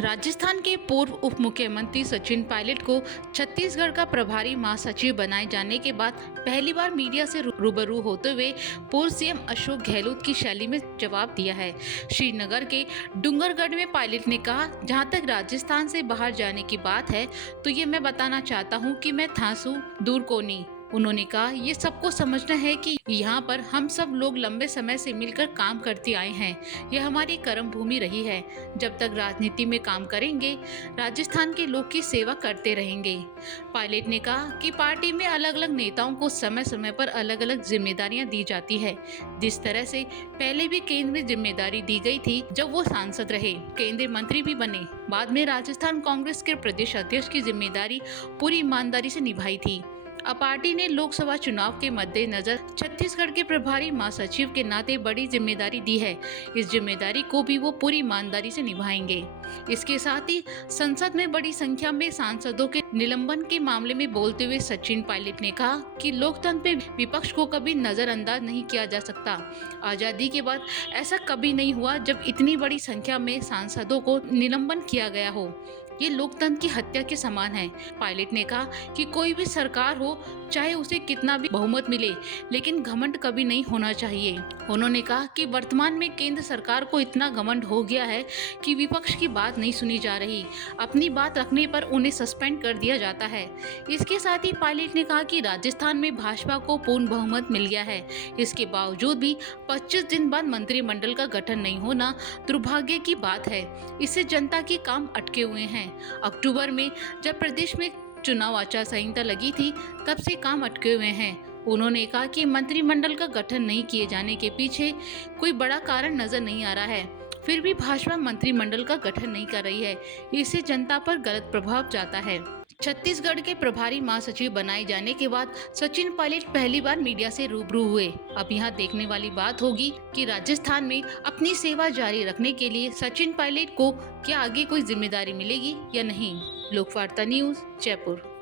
राजस्थान के पूर्व उप मुख्यमंत्री सचिन पायलट को छत्तीसगढ़ का प्रभारी महासचिव बनाए जाने के बाद पहली बार मीडिया से रूबरू होते हुए पूर्व सीएम अशोक गहलोत की शैली में जवाब दिया है। श्रीनगर के डूंगरगढ़ में पायलट ने कहा, जहां तक राजस्थान से बाहर जाने की बात है तो ये मैं बताना चाहता हूं कि मैं थांसू दूर कोनी। उन्होंने कहा, ये सबको समझना है कि यहाँ पर हम सब लोग लंबे समय से मिलकर काम करते आए हैं। यह हमारी कर्म भूमि रही है। जब तक राजनीति में काम करेंगे, राजस्थान के लोग की सेवा करते रहेंगे। पायलट ने कहा कि पार्टी में अलग अलग नेताओं को समय समय पर अलग अलग जिम्मेदारियां दी जाती है। जिस तरह से पहले भी केंद्र में जिम्मेदारी दी गई थी, जब वो सांसद रहे, केंद्रीय मंत्री भी बने। बाद में राजस्थान कांग्रेस के प्रदेश अध्यक्ष की जिम्मेदारी पूरी ईमानदारी से निभाई थी। अब पार्टी ने लोकसभा चुनाव के मद्देनजर छत्तीसगढ़ के प्रभारी महासचिव के नाते बड़ी जिम्मेदारी दी है। इस जिम्मेदारी को भी वो पूरी ईमानदारी से निभाएंगे। इसके साथ ही संसद में बड़ी संख्या में सांसदों के निलंबन के मामले में बोलते हुए सचिन पायलट ने कहा कि लोकतंत्र में विपक्ष को कभी नजरअंदाज नहीं किया जा सकता। आजादी के बाद ऐसा कभी नहीं हुआ जब इतनी बड़ी संख्या में सांसदों को निलंबन किया गया हो। ये लोकतंत्र की हत्या के समान है। पायलट ने कहा कि कोई भी सरकार हो, चाहे उसे कितना भी बहुमत मिले, लेकिन घमंड कभी नहीं होना चाहिए। उन्होंने कहा कि वर्तमान में केंद्र सरकार को इतना घमंड हो गया है कि विपक्ष की बात नहीं सुनी जा रही। अपनी बात रखने पर उन्हें सस्पेंड कर दिया जाता है। इसके साथ ही पायलट ने कहा कि राजस्थान में भाजपा को पूर्ण बहुमत मिल गया है। इसके बावजूद भी 25 दिन बाद मंत्रिमंडल का गठन नहीं होना दुर्भाग्य की बात है। इससे जनता के काम अटके हुए हैं। अक्टूबर में जब प्रदेश में चुनाव आचार संहिता लगी थी, तब से काम अटके हुए हैं। उन्होंने कहा कि मंत्रिमंडल का गठन नहीं किए जाने के पीछे कोई बड़ा कारण नजर नहीं आ रहा है। फिर भी भाजपा मंत्रिमंडल का गठन नहीं कर रही है। इससे जनता पर गलत प्रभाव जाता है। छत्तीसगढ़ के प्रभारी महासचिव बनाए जाने के बाद सचिन पायलट पहली बार मीडिया से रूबरू हुए। अब यहाँ देखने वाली बात होगी कि राजस्थान में अपनी सेवा जारी रखने के लिए सचिन पायलट को क्या आगे कोई जिम्मेदारी मिलेगी या नहीं। लोकवार्ता न्यूज, जयपुर।